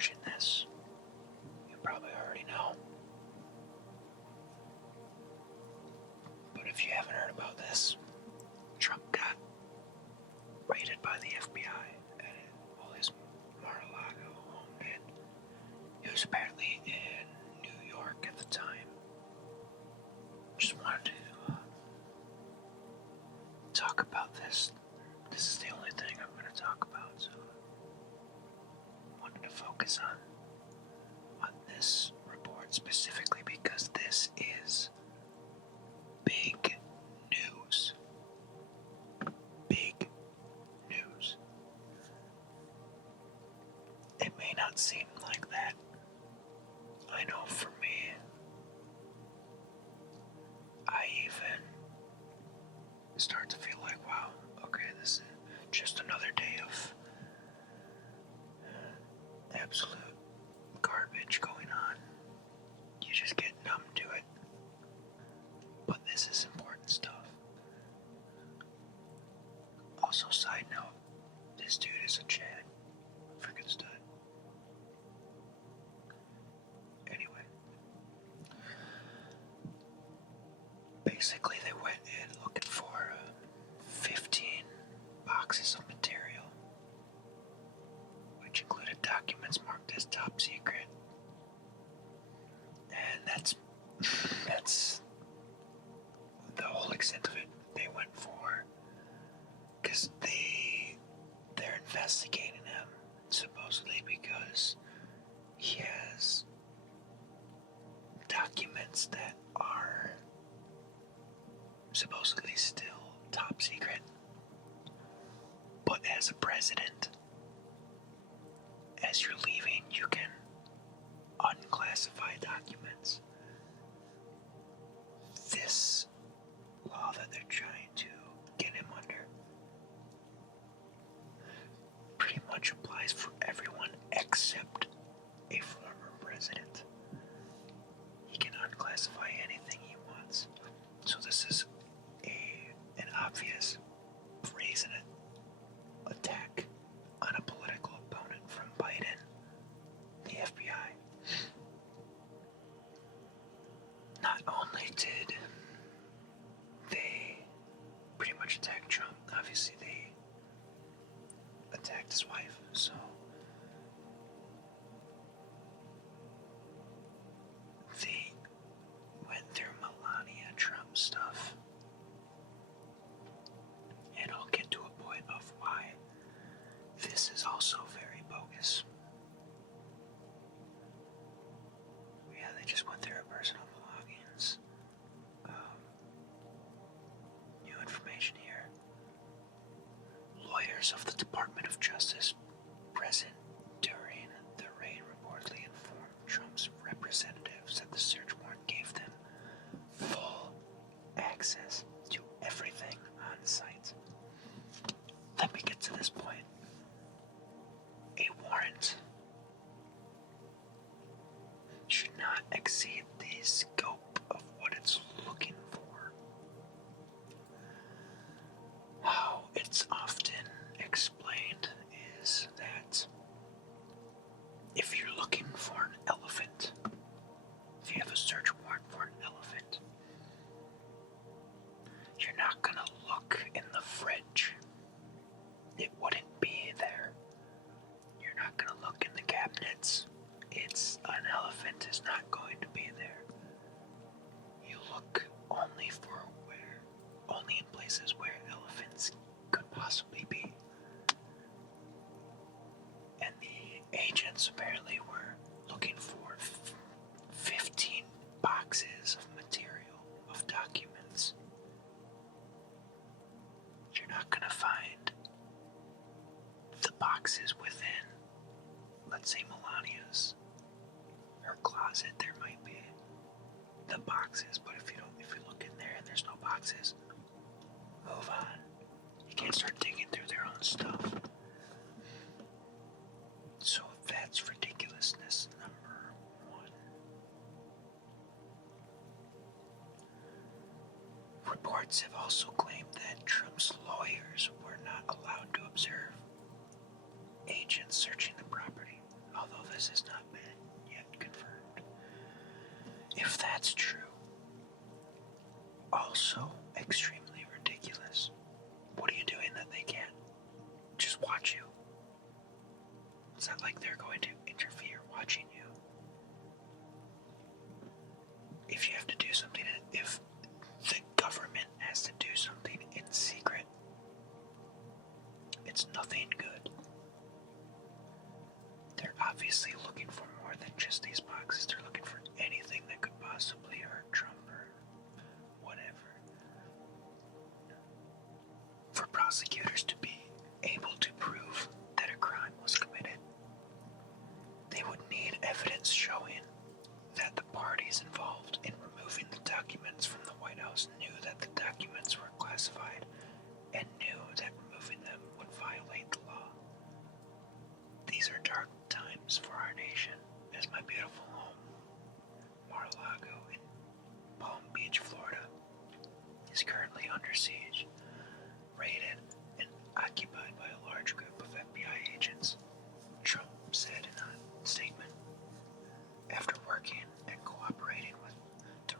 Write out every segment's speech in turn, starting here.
watching this, you probably already know. But if you haven't heard about this, Trump got raided by the FBI at his Mar-a-Lago home, and he was apparently in New York at the time. Just wanted to talk about this. This is the only thing I'm going to talk about, so I wanted to focus on this report specifically because this is big news. Big news. It may not seem like that. I know for me, I even start to feel like, wow, okay, this is just another day of absolute garbage going on. You just get numb to it. But this is important stuff. Also, side note, this dude is a Chad. Freaking stud. Anyway. Basically, they went in looking for 15 boxes of material, which included documents marked as top secret. And that's the whole extent of it. They went for, because they're investigating him supposedly because he has documents that are supposedly still top secret, but as a president, as you're leaving, you can unclassify documents. This law that they're trying to get him under pretty much applies for everyone except a former president. He can unclassify anything he wants. So this is an obvious brazen attack on a political opponent from Biden, the FBI. Not only did they pretty much attack Trump, obviously they attacked his wife, so they went through Melania Trump stuff. And I'll get to a point of why this is also very bogus. Yeah, they just went through her personal belongings. New information here. Lawyers of the Department of Justice present during the raid reportedly informed Trump's representatives that the search warrant gave them full access to everything on site. Let me get to this point. A warrant should not exceed the scope of what it's looking for. How it's often explained is that if you're looking for an elephant, if you have a search warrant for an elephant, you're not gonna look in the fridge. It wouldn't be there. You're not gonna look in the cabinets. An elephant is not going to be there. You look only in places where elephants could possibly be. And the agents apparently were looking for 15 boxes of material, of documents. You're not gonna find the boxes within, let's say, Melania's, her closet. There might be the boxes, but if you look in there and there's no boxes, move on. You can't start digging through their own stuff. So that's ridiculousness number one. Reports have also claimed that Trump's lawyers were not allowed to observe agents searching the property. although this has not been yet confirmed. If that's true, also extremely ridiculous. What are you doing that they can't just watch you? It's not like they're going to interfere watching you. If you have to do something, if the government has to do something in secret, it's nothing good. They're obviously looking for more than just these boxes. They're looking for anything that could possibly hurt Trump or whatever. For prosecutors to be able to prove that a crime was committed, they would need evidence showing that the parties involved in removing the documents from the White House knew that the documents were classified and knew that removing them would violate the law. These are dark times for our nation, as my beautiful home, Mar-a-Lago in Palm Beach, Florida, is currently under siege, raided, and occupied by a large group of FBI agents, Trump said in a statement. After working and cooperating with the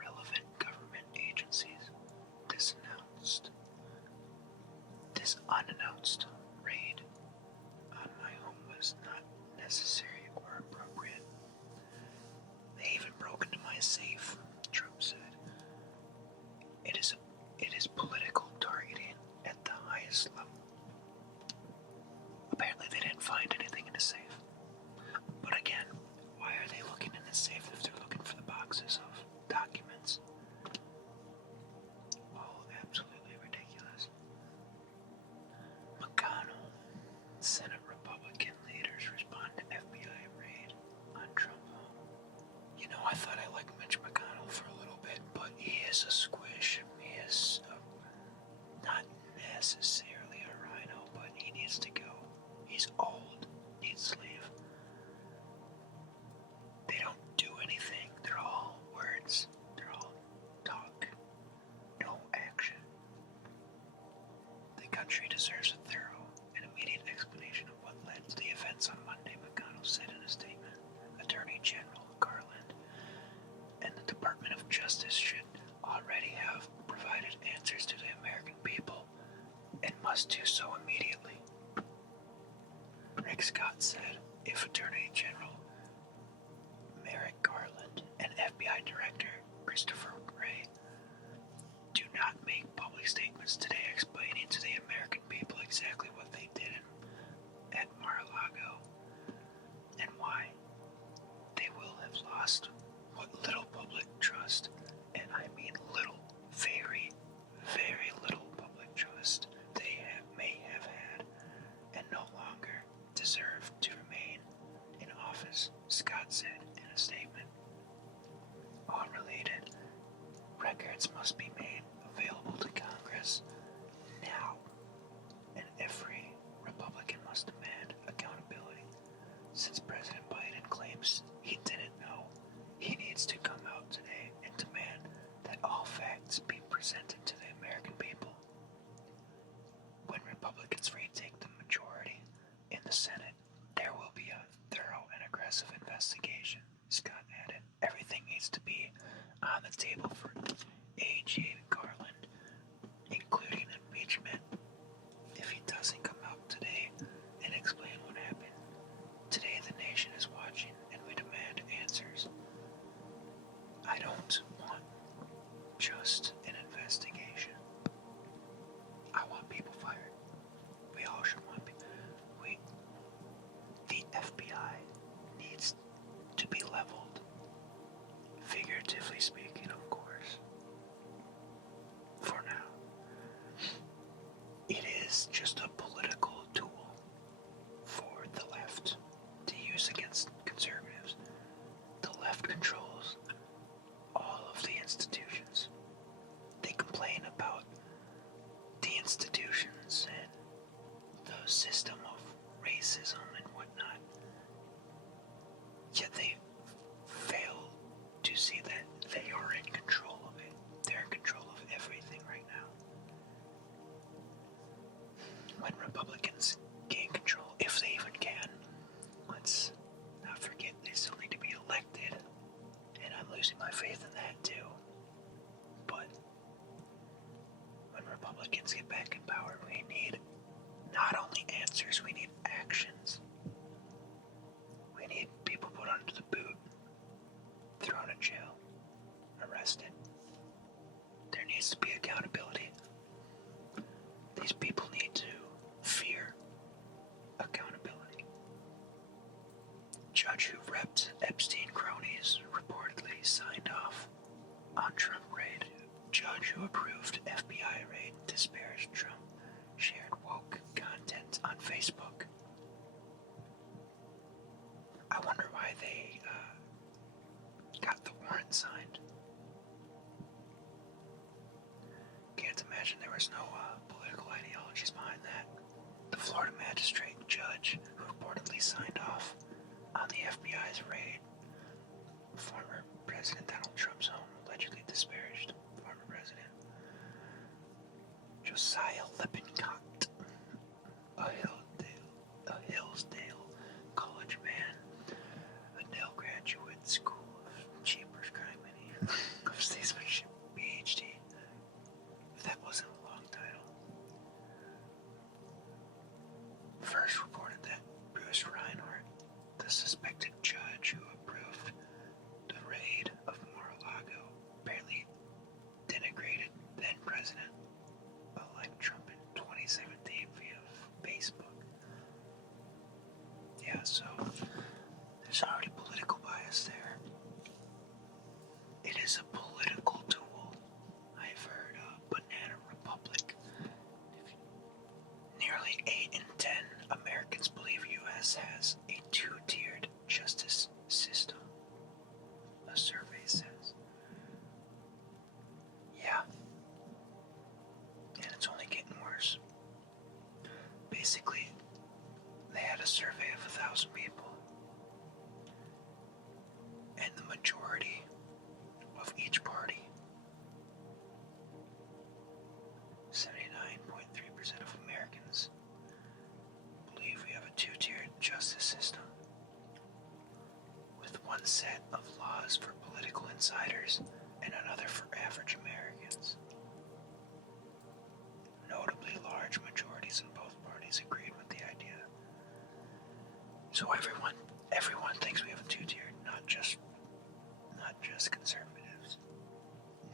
relevant government agencies, this unannounced raid on my home was not necessary or appropriate. They even broke into my safe, Trump said. It is political targeting at the highest level. Apparently they didn't find anything in the safe. But again, why are they looking in the safe if they're looking for the boxes of documents? Oh, absolutely ridiculous. McConnell, Senate Republican leaders respond to FBI raid on Trump home. You know, I thought I liked Mitch McConnell for a little bit, but he is a squish. He is not necessarily a rhino, but he needs to go. He's old, needs to leave. They don't do anything. They're all words. They're all talk. No action. The country deserves a thorough and immediate explanation of what led to the events on Monday, McConnell said in a statement. Attorney General Garland and the Department of Justice should already have provided answers to the American people and must do so immediately. Rick Scott said, if Attorney General Merrick Garland and FBI Director Christopher Wray do not make public statements today explaining to the American people exactly what they did at Mar-a-Lago and why, they will have lost what little public trust, and I mean little, very, very little public trust they may have had, and no longer deserve to remain in office, Scott said in a statement. All related, records must be made available to Congress now, and every Republican must demand accountability. Since President Biden claims he didn't know, he needs to come out today and demand that all facts be presented to the American people. When Republicans retake the majority in the Senate, there will be a thorough and aggressive investigation, Scott added. Everything needs to be on the table for A.J. Garland, including impeachment. If he doesn't come out today and explain what happened, today the nation is watching and we demand answers. I don't want just an investigation. I want people fired. We all should want people. The FBI needs to be leveled. Figuratively speaking, of course. losing my faith in that too. But when Republicans get back in power, we need not only answers, we need actions. We need people put under the boot, thrown in jail, arrested. There needs to be accountability. These people need to fear accountability. Judge who repped Epstein cronies reportedly signed off on Trump raid. Judge who approved FBI raid disparaged Trump, shared woke content on Facebook. I wonder why they got the warrant signed. Can't imagine there was no political ideologies behind that. The Florida magistrate judge who reportedly signed off on the FBI's raid, former President Donald Trump's home, allegedly disparaged former President Josiah Lippincott, a Hillsdale College man, a Yale graduate school of Chambers Crime of Statesmanship, PhD. If that wasn't a long title. First reported that Bruce Reinhardt, the suspected judge who approved the raid of Mar-a-Lago, apparently denigrated then-President-elect Trump in 2017 via Facebook. Yeah, so there's already political bias there. It is a political tool. I've heard Banana Republic. Nearly 8 in 10 Americans believe U.S. has a two-tiered justice system, a survey says. Yeah. And it's only getting worse. Basically, they had a survey of 1,000 people, and the majority of each party, 79.3% of Americans, believe we have a two-tiered justice system, with one set of laws for political insiders and another for average Americans. Notably, large majorities in both parties agreed with the idea. So everyone thinks we have a two-tiered, not just conservatives.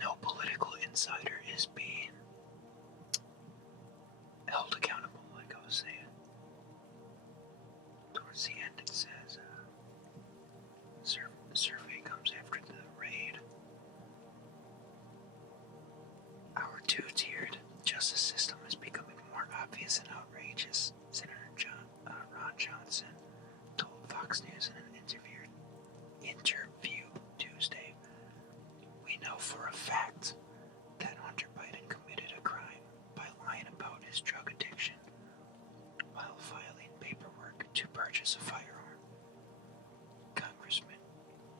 No political insider is being held accountable, like I was saying. Towards the end, it says, the survey comes after the raid. Our two-tiered justice system is becoming more obvious and outrageous, Senator Ron Johnson told Fox News in an interview Tuesday. We know for a fact that Hunter Biden committed a crime by lying about his drug addiction while filing paperwork to purchase a firearm. Congressman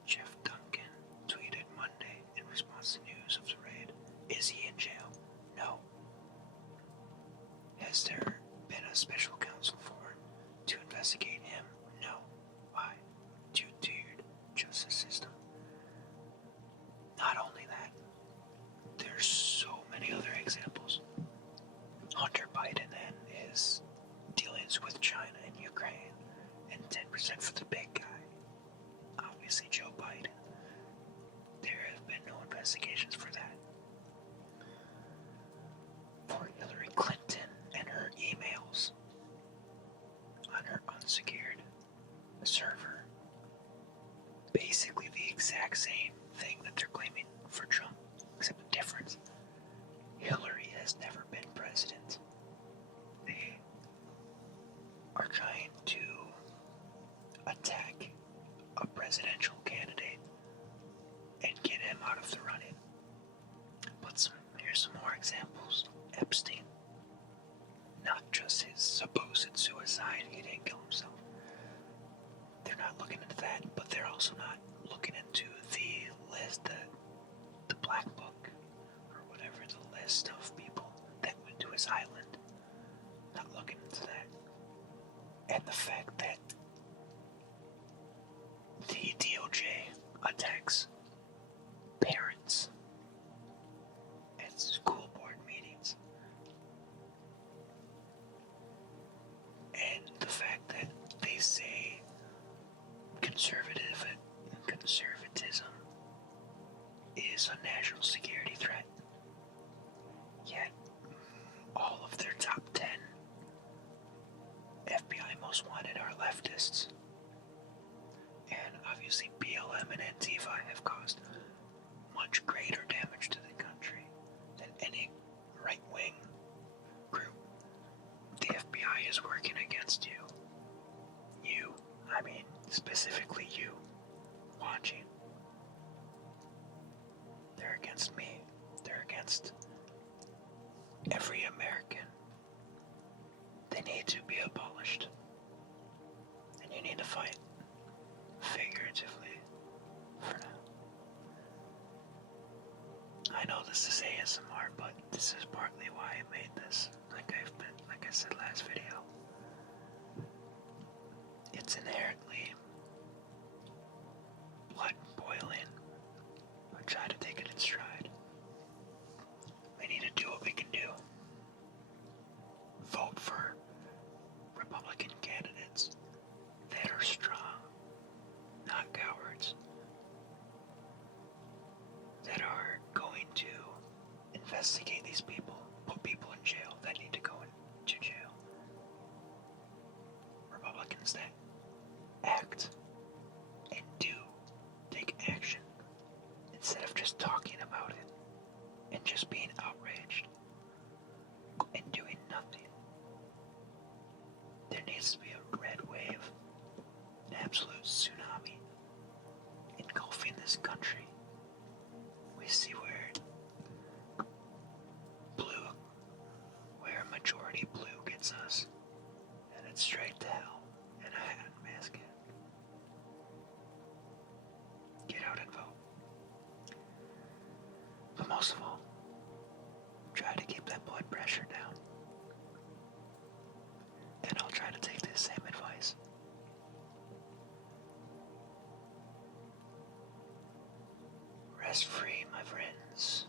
Jeff Duncan tweeted Monday in response to news of the raid. Is he in jail? No. Has there been a special counsel formed to investigate him? No. Why? Two-tiered justice system. Not only that, there's so many other examples. Hunter Biden and his dealings with China and Ukraine, and 10% for the big guy. Obviously Joe Biden. There have been no investigations for that. For Hillary Clinton and her emails on her unsecured server. Basically the exact same thing that they're claiming for Trump, except the difference. Hillary has never been president. They are trying to attack a presidential candidate and get him out of the running. But here's some more examples. Epstein. Not just his supposed suicide, he didn't kill himself. They're not looking into that, but they're also not looking into the list, the black book, or whatever, the list of people that went to his island. Not looking into that. And the fact that the DOJ attacks is a national security threat. Yet, all of their top 10 FBI most wanted are leftists. And obviously BLM and Antifa have caused much greater damage to the country than any right-wing group. The FBI is working against you. You, I mean specifically you, watching. They're against me. They're against every American. They need to be abolished. And you need to fight figuratively for now. I know this is ASMR, but this is partly why I made this. Like I said last video. It's inherently blood boiling. I try to take it in stride. We need to do what we can do. Vote for Republican candidates that are strong, not cowards, that are going to investigate these people, put people in jail that need to go into jail. Republicans that act and do take action instead of just talking about it and just being outraged and doing nothing. There needs to be a red wave, an absolute tsunami engulfing this country. We see where majority blue gets us, and it's straight to hell in a hat and basket. Get out and vote. But most of all, try to keep that blood pressure down. And I'll try to take the same advice. Rest free, my friends.